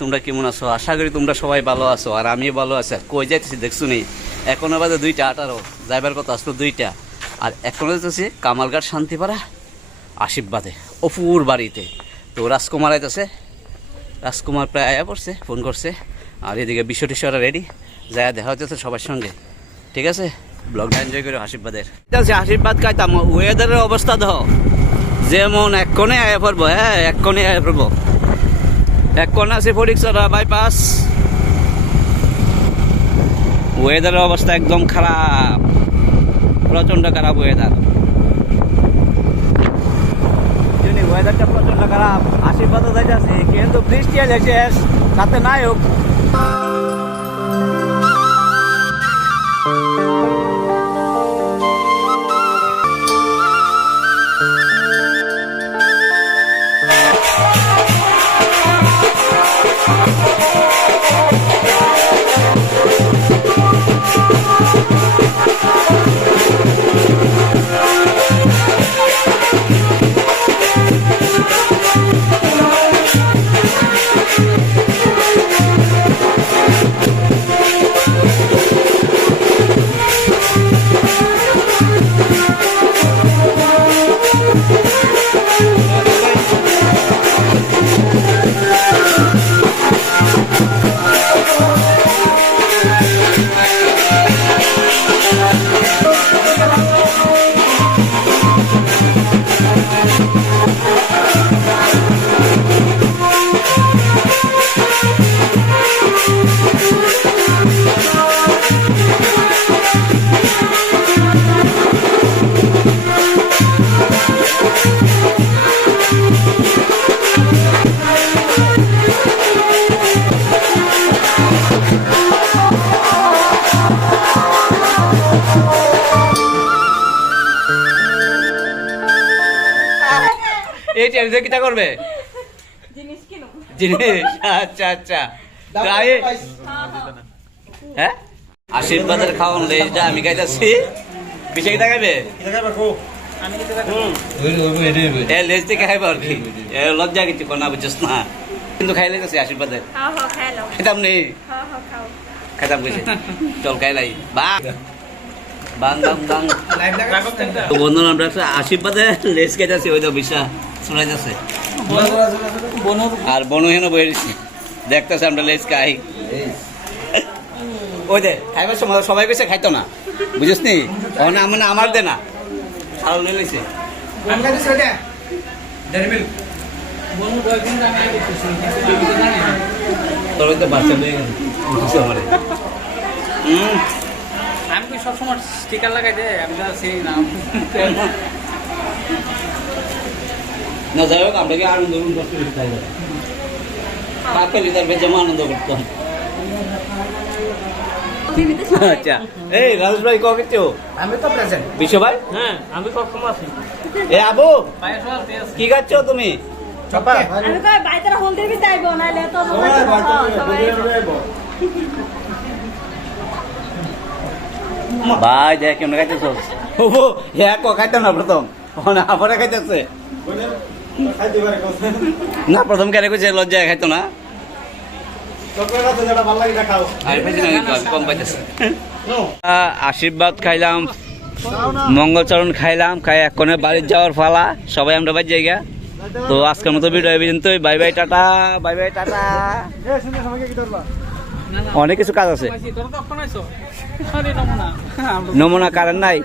তোমরা কেমন আছো? আশা করি তোমরা সবাই ভালো আছো, আর আমিও ভালো আছি। কই যাইতেছি দেখছো নি? এখনো বাজে 2:18, যাইবার কথা আসলো 2টা, আর এখনো যাইতেছি কামালঘাট শান্তিপাড়া আশীর্বাদে অপুর বাড়িতে। তো রাজকুমার আইতেছে, রাজকুমার প্রায় আয়া পড়ছে, ফোন করছে। আর এদিকে বিশ্ব টিশ্বরা রেডি, যায় দেখা হচ্ছে সবার সঙ্গে। ঠিক আছে, ব্লগটা এনজয় করে আশীর্বাদের। আশীর্বাদ খাইতাম, ওয়েদারের অবস্থা দেখো যেমন এক্ষণে আয়া পড়বো। হ্যাঁ, এক্ষণে আয়া পড়বো। এক্ষণে আছে ফটিকছড়া বাইপাস। ওয়েদারের অবস্থা একদম খারাপ, প্রচণ্ড খারাপ ওয়েদার। ওয়েদারটা প্রচণ্ড খারাপ। আশীর্বাদও যাইতেছে, কিন্তু বৃষ্টি আছে শেষ, তাতে নাই হোক। এই টেনশন কিটা করবে? জিনিস কিনো। জিনিস, আচ্ছা আচ্ছা। হ্যাঁ, আশীর্বাদের খাওয়ান লেজটা আমি খাইতেছি। পিছে কিটা খাইবে? লেজ থেকে খাইবে আর কি। লজ্জা কিছু না, বুঝছিস না, কিন্তু খাইলে গেছে আশীর্বাদের। খাইতাম নেই, খাইতাম গেছে। চল খাইলাই বা বন্ধুরা, আমরা আশীর্বাদে লেজ খাইতেছি। ওই তো বিশ্বাস শোনা যাচ্ছে, আর বনু হেন বই দেখতেছে আমরা লেজ খাই। ওই দে খাইবার সময় সবাই কইছে খাইতো না, বুঝিস নি? মানে আমার দে না, সারা লই লইছে। তোর তো বাচ্চা লই গেছে আমারে। আমি কি সবসময় স্টিকার লাগাই দে? আমি তো চিনি না। না, যাই হোক, আমরা কি আনন্দ করতে কাকে লিটার যেমন আনন্দ করতাম। আচ্ছা, এই রাজেশ ভাই কবে কেউ? আমি তো প্রেজেন্ট। বিশ্ব ভাই? হ্যাঁ, আমি সবসময় আছি। এ আবু, কি খাচ্ছ তুমি? চপা আমি কই বাইতরা হল দিবি তাইবো নাইলে তো ভাই দেখ কেমন খাইতেছ। ও হ্যাঁ, খাইতাম না প্রথম, আবার খাইতেছে না। প্রথম কেন কইছে লজ্জায় খাইতো না। কম পাইতেছে। আশীর্বাদ খাইলাম, মঙ্গলচরণ খাইলাম, খাই এক্ষণে বাড়ির যাওয়ার ফালা। সবাই আমরা বাড়ি জায়গা। তো আজকের মতো ভিডিও পর্যন্ত। Bye bye, tata. Bye bye, tata. অনেক কিছু কাজ আছে। নমুনা কারেন্ট নাই।